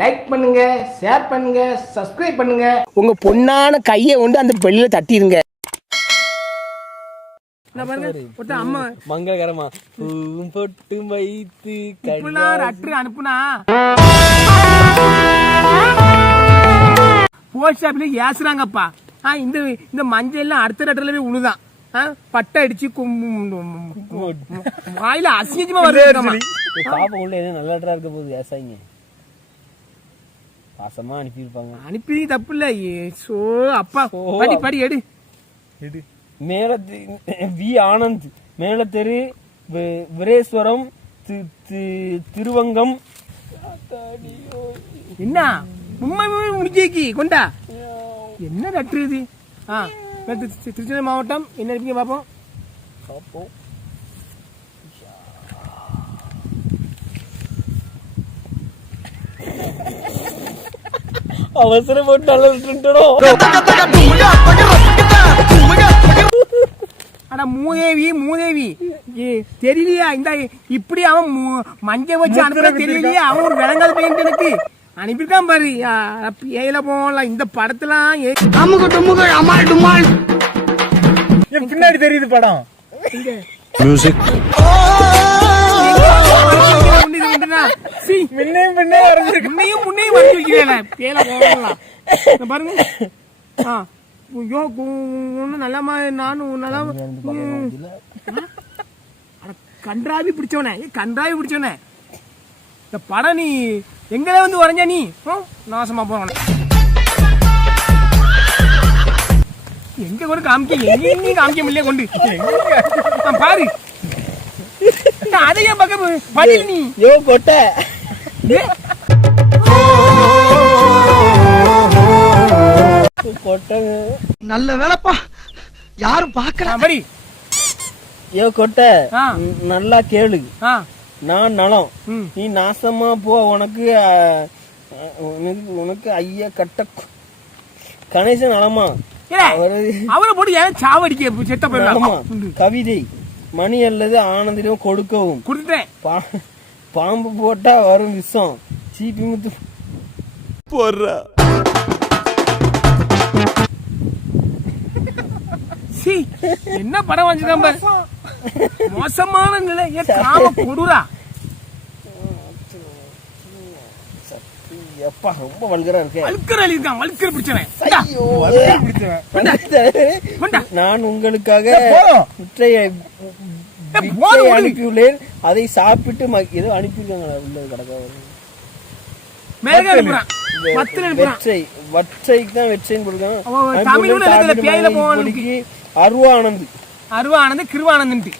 Like பண்ணுங்க, share பண்ணுங்க, subscribe பண்ணுங்க. உங்க பொண்ணான கையை கொண்டு அந்த பெல்லில தட்டிடுங்க. அம்மா மங்களகரமா பொட்டு வைத்து அனுப்புனா போஸ்ட் ஆபீஸ்ல ஏசுறாங்கப்பா. இந்த இந்த மஞ்சள் எல்லாம் அடுத்த ரெட்டர்ல போய் உழுதான். பட்டை அடிச்சு வாயில அசிங்கமா வருது. பாப்பா உள்ள என்ன நல்ல லெட்டரா இருக்க போகுது ஏசாயிங்க. பாசமா அனுப்பியிருப்பாங்க. அனுப்பி தப்பு இல்ல. சோ அப்பா படி படி எடு எடு. மேல வி ஆனந்த் மேல தெரு விரேஸ்வரம் திருவங்கம். என்ன உண்மை முடிக்கி கொண்டா என்ன லெட்டர் இது? திருச்சி மாவட்டம் என்ன இருப்பீங்க பாப்போம். அவசரம் போட்டு நல்ல மூதேவி தெரியலையா? இந்த இப்படி அவன் மஞ்சள் வச்சு அனுப்புற தெரியலையா? அவன் ஒரு விளங்காத பையன் எனக்கு அனுப்பிட்டான் பாரு. ஏல போகலாம் இந்த படத்துலாம் பின்னாடி தெரியுது படம். பாருங்க கன்றாவி பிடிச்சவனே இந்த படம் நீ எங்கதான் வந்து வரைஞ்ச நீ நாசமா போன எங்க கூட காமிக்க எங்கேயும் காமிக்க முடியல கொண்டு பாரு. அதையே பக்கம் படி நீ யோ கொட்டை நல்ல வேலைப்பா யாரும் பாக்கலாம். படி யோ கொட்டை நல்லா கேளு. நான் நலம் நீ நாசமா போ. உனக்கு உனக்கு ஐயா கட்ட கணேசன் நலமா அவரை போட்டு ஏன் சாவடிக்க செத்த போயிடலாமா? கவிதை மணி அல்லது ஆனந்திடம் கொடுக்கவும் கொடுத்துட்டேன். பாம்பு போட்டா வரும் விஷம் சீப்பி முத்து போடுற. என்ன படம் வச்சுதான் மோசமான நிலை. கொடுறா எப்பா ரொம்ப வல்கரா நான் உங்களுக்காக அனுப்பியுள்ளேன். அதை சாப்பிட்டு ஏதோ அனுப்பியிருக்காங்களா உள்ளது கடக்க அருவானந்த் கிருவானந்த்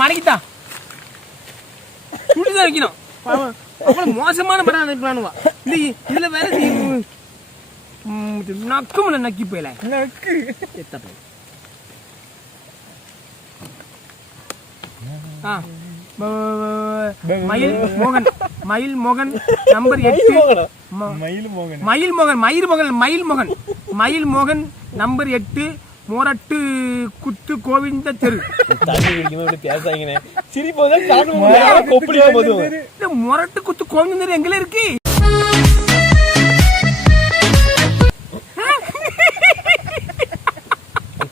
மடக்கிட்டா சுடிதான் வைக்கணும். மோசமான படம் அனுப்பினானுவா. இதுல வேற நக்கும் நக்கி போயில மயில் மோகன் நம்பர் 8 மயில் மோகன் நம்பர் 8 மொரட்டு குத்து கோவிந்த தெரு. மொரட்டு குத்து கோவிந்த தெரு எங்க இருக்கு?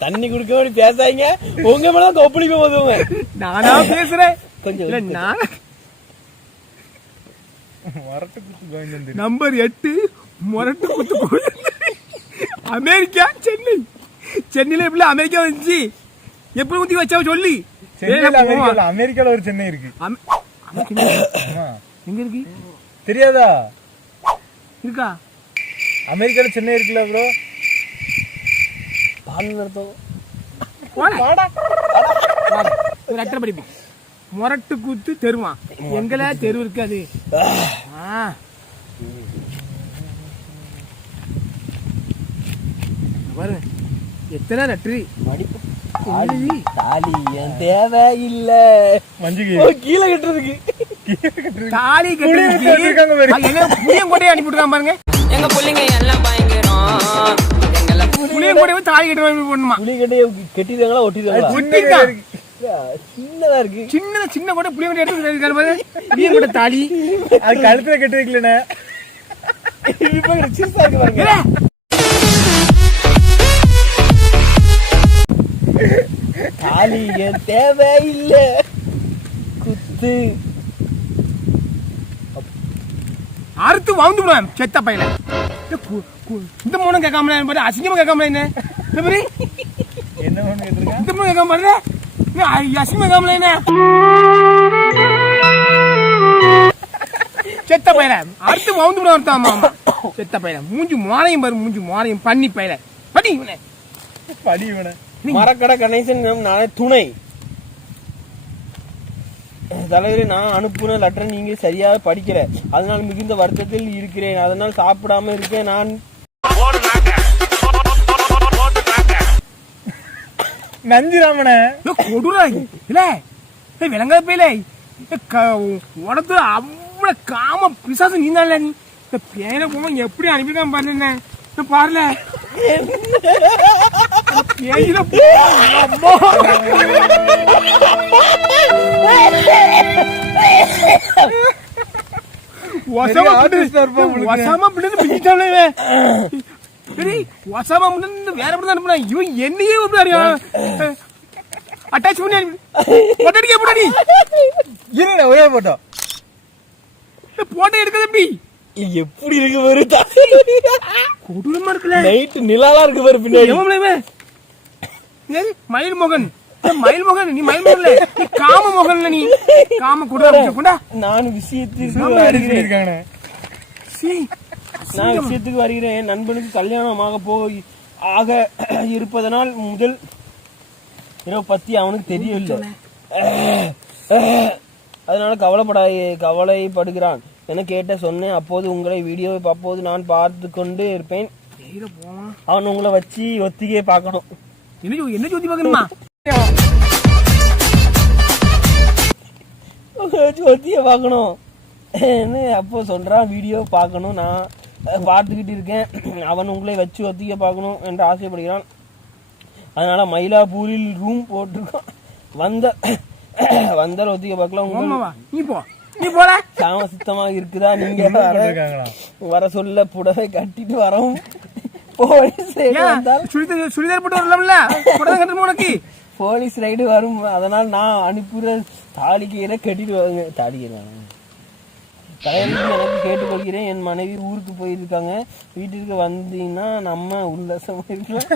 தண்ணி குடிக்க பேசாங்க. உங்க மேல கொப்பளிக்க போதுங்க. நானா பேசுறேன் கொஞ்சம். நம்பர் 8 மொரட்டு குத்து கோவிந்த அமெரிக்கா சென்னை. சென்னையில எப்படி அமெரிக்கா வந்துச்சு? எப்படி ஊத்தி வச்சா சொல்லி. அமெரிக்கால ஒரு சென்னை இருக்கு. எங்க இருக்கு தெரியாதா? இருக்கா? அமெரிக்கால சென்னை இருக்குல்ல ப்ரோ. லெட்டர் படிப்போம். மொரட்டு கூத்து தெருவா எங்கல தெரு இருக்காது. பாரு எத்தனை லெட்டரு தேவை இல்ல. கீழே கட்டுறதுக்கு தாலி புளியங்கோட்டையை அனுப்பிவிட்டுருக்கான் பாருங்க. எங்க பிள்ளைங்க எல்லாம் பயங்கரம். புளியங்கோட்டையை தாலி கட்டுற போடணுமா? புளியங்கோட்டையை கட்டிருக்காங்களா ஒட்டிருக்காங்களா? சின்னதா இருக்கு. சின்ன கூட புளியங்கோட்டை எடுத்து புளியங்கோட்டை தாலி அது கழுத்துல கட்டி வைக்கலண்ணே. சிறுசா இருக்கு பாருங்க. இல்ல, தாலி என் தேவையில்லை குத்து. அறுத்து வாழ்ந்து விடுவேன் செத்த பையல. இந்த மூணம் கேட்காமல பாரு, அசிங்கமா கேட்காமல என்ன இந்த மாதிரி என்ன ஒண்ணு கேட்டிருக்கேன்? இந்த மூணம் கேட்காம பாரு, அசிங்கமா கேட்காமல என்ன செத்த பையல. அறுத்து வாழ்ந்து விடுவேன் ஆமா செத்த பையல. மூஞ்சி மோரையும் பாரு, மூஞ்சி மோரையும் பண்ணி பையல படி இவனை. படி இவனை. மரக்கடை கணேசன் நானே துணை தலைவரே. நான் அனுப்புன லெட்டர் நீங்க சரியாக படிக்கல, அதனால் மிகுந்த வருத்தத்தில் இருக்கிறேன். அதனால் சாப்பிடாம இருக்கேன். நான் நஞ்சிராமன கொடுறா இல்ல விளங்காத பையல. உடத்துல அவ்வளவு காம பிசாசு நீ தான் நீ. இந்த பேரை போக எப்படி அனுப்பிக்காம பாருல பாருல பேயில வேற எப்படி இவன் என்னையே அட்டாச் பண்ணி எப்படி இருங்க ஒரே போட்டோ போட்டோ எடுக்க தம்பி எப்படி இருக்கு பாரு. கொடூரமா இருக்குல்ல. நைட்டு நிலாலா இருக்கு பாரு பின்னாடி. மயில் மோகன், மயில் மோகன் நீ மயில் மோகன்ல நீ காம மோகன்ல நீ காம கொண்டா. நான் விஷயத்துக்கு இருக்காங்க. நான் விஷயத்துக்கு வருகிறேன். என் நண்பனுக்கு கல்யாணமாக ஆக இருப்பதனால் முதல் இரவு பத்தி அவனுக்கு தெரியவில்லை. அதனால கவலைப்படுகிறான் என கேட்ட சொன்னேன். அப்போது உங்களை வீடியோவை அப்போது நான் பார்த்து கொண்டு இருப்பேன். அவன் உங்களை வச்சு ஒத்திகையை பார்க்கணும். என்ன சுத்தி பார்க்கணுமா? ஒத்திகை பார்க்கணும் அப்போ சொல்றான். வீடியோ பார்க்கணும், நான் பார்த்துக்கிட்டு இருக்கேன். அவன் உங்களை வச்சு ஒத்திகை பார்க்கணும் என்று ஆசைப்படுகிறான். அதனால மயிலாப்பூரில் ரூம் போட்டிருக்கான். வந்தால் ஒத்திகை பார்க்கலாம். நீ போல சாம சுத்தமாக இருக்குதா? நீங்க வர சொல்ல புடவை கட்டிட்டு வரவும் சுடிதார் போட்டு வரலாம்ல, உனக்கு போலீஸ் ரைடு வரும். அதனால நான் அனுப்புற தாலிக்கையில கட்டிட்டு வாங்க. தாலிக்கை தலைவருக்கு எனக்கு கேட்டுக்கொள்கிறேன். என் மனைவி ஊருக்கு போயிருக்காங்க. வீட்டிற்கு வந்தீங்கன்னா நம்ம உல்லாசமா இருக்கலாம்.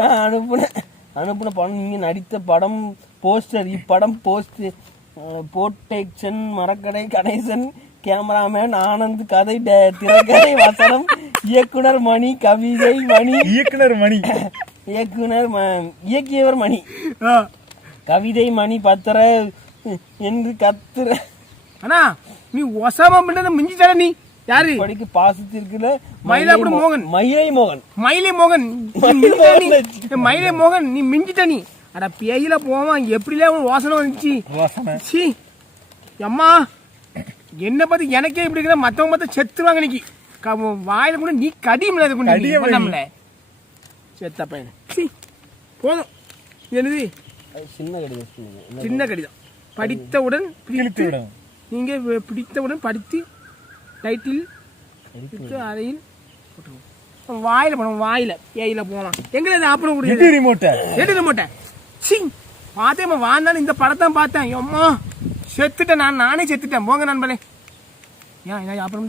நான் அனுப்புன படம் நீங்க நடித்த படம் போஸ்டர். இப்படம் போட்டேக்ஷன் மரக்கடை கணேசன், கேமராமேன் ஆனந்த், கதை திரைக்கதை வசனம் இயக்குனர் மணி, கவிதை மணி, இயக்கியவர் மணி, கவிதை மணி, பத்திர என்று கத்துற. அண்ணா நீ ஒசாமா பண்ணத மிஞ்சிட்டா. நீ யாரு படிக்கு பாசத்திற்குல மயிலாப்பூர் மோகன், மயிலை மோகன் நீ மிஞ்சிட்ட. நீ அட பேயில போவான் எப்படில வாசனை வந்துச்சு. அம்மா என்ன பத்தி எனக்கே இப்படி இருக்கிற, மத்தவங்க மத்த செத்துவாங்க. இன்னைக்கு வாயில கூட நீ கடிமல செத்த பையன். போதும். என்னது சின்ன கடிதம். படித்தவுடன் நீங்க பிடித்தவுடன் படித்து டைட்டில் அறையில் வாயில போனோம். வாயில ஏயில போலாம். எங்களை ஆப்பணம் கொடுக்க பார்த்தேன். வாழ்ந்தாலும் இந்த படத்தான் பார்த்தேன். அம்மா செத்துட்டேன். நானே செத்துட்டேன். போங்க நண்பர்களே. ஏன் அப்புறம்